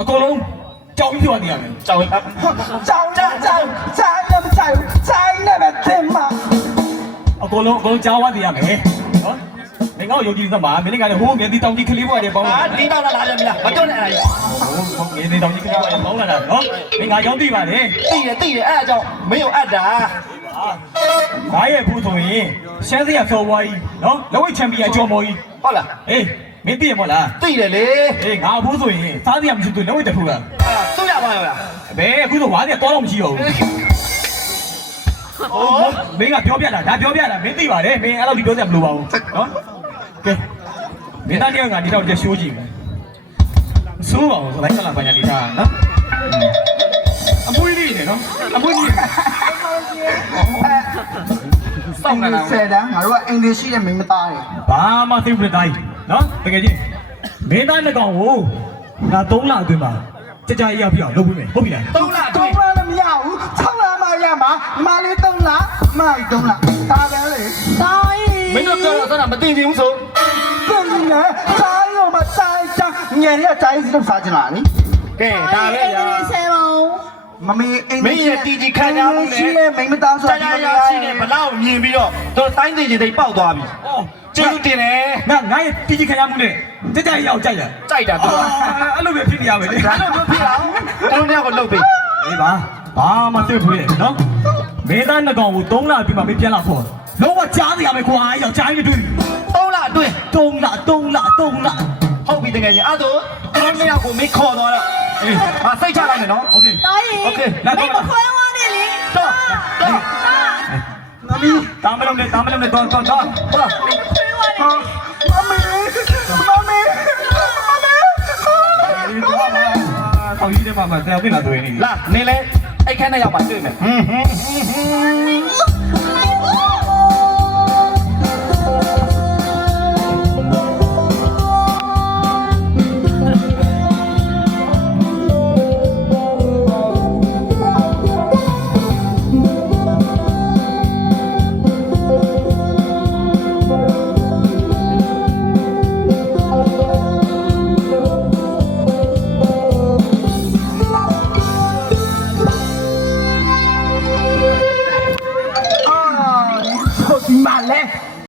အကုန်လုံးကြောင်ပြီးပြောရတယ်ကြောင်ကြောင်နဲ့ပဲသင်မအကုန်လုံးကြောင်ဝတ်ရမယ်နော်မင်းငါ့ကိုယုံကြည်သမားမင်းကလည်းဟိုးငယ်တီတောင်ကြီးကလေးဘွားတွေပေါင်းဒီတောင်လာပြန်ပြီလားမတွန်းနဲ့အဲ့ဒါဟုတ်ငယ်တီတောင်ကြီးကလေးဘွားတွေပေါင်းလာတာနော်မင်းငါရောက်သိပါလေသိတယ်အဲ့ဒါကြောင့်မင်းကိုအပ်တာငါရဲ့ဘူးဆိုရင်ရှမ်းစရာဆော်ဝါးကြီးနော်လက်ဝဲချန်ပီယံကျော်မော်ကြီးဟုတ်လားအေးမင်းသိရမလားသိတယ်လေအေးငါဘူးဆိုရင်စားစရာမရှိဘူးလက်ဝဲတခုလားသူ့ရပါလားဘယ်အခုဆိုဝါးစရာတော့မရှိတော့ဘူးမင်းကပြောပြတာဒါပြောပြတာမင်းသိပါတယ်မင်းအဲ့လိုဒီပြောစရာမလိုပါဘူးနော်ကဲမင်းသားတယောက်ကဒီတော့ရှိုးကြည့်မယ်ဆိုးပါဦးဆိုလိုက်ခလာပညာဒီထားနော်အမွေးလေးနေနော်အမွေးလေးစောင့်နေတာဆယ်တန်းငါတို့ကအင်္ဂလိပ်ရှိတဲ့မိန်းမသားတွေဘာမှသိဘူးတိုင်းနော်တကယ်ကြီးမင်းသားနှစ်ကောင်ကိုငါ3လအတွင်းမှာကြကြရောက်ပြအောင်လုပ်ပြီးမယ်ဟုတ်ပြီလား3လအတွင်းလည်းမရဘူး6လမှရမှာမလေး3လမကြီး3လဒါပဲလေတိုင်းမင်းတို့ပြောတော့ဆက်တာမသိချင်ဘူးဆိုပြင်နေတိုင်းရောမတိုင်းချငယ်ရတိုင်းစီတော့စားကြလားနိကဲဒါပဲရမမေအင်္ဂလိပ်မင်းရဲ့တီဂျီခံရမှုနဲ့ရှိတဲ့မိန်းမသားဆိုကြာကြာရှိနေဘလောက်မြင်ပြီးတော့တို့တိုင်းသိချင်သိပေါက်သွားပြီကျေးဇူးတင်တယ်ငါရဲ့တီးကြီးခံရမှုနဲ့ကြကြရောက်ကြိုက်တာသူအဲ့လိုပဲဖြစ်နေရမယ်လေအဲ့လိုမျိုးဖြစ်အောင်တို့เนี่ยကိုလှုပ်ပြီအေးပါဘာမှတွေ့ဘူးလေနော်မင်းသားနှစ်ကောင်ကို3လပြည့်မှမပြန်လာခေါ်လုံးဝကြားနေရမယ်ခွာရောက်ကြားနေတွေ့ပြီ3လအတွင်း3လဟုတ်ပြီတကယ်ကြီးအဲ့ဒါတို့เนี่ยကိုမခေါ်တော့အေးမစိတ်ချလိုက်မယ်နော်โอเคโอเคမင်းမခွဲဝါနဲ့လေတော့မမီတာမလုံးနဲ့တော့ဟုတ်ခွဲဝါနဲ့မမေဆောင်းကြီးတဲ့မှာဆရာပြင်လာတွေ့နေလာနေလေအဲ့ခန်းနဲ့ရောက်ပါတွေ့မယ်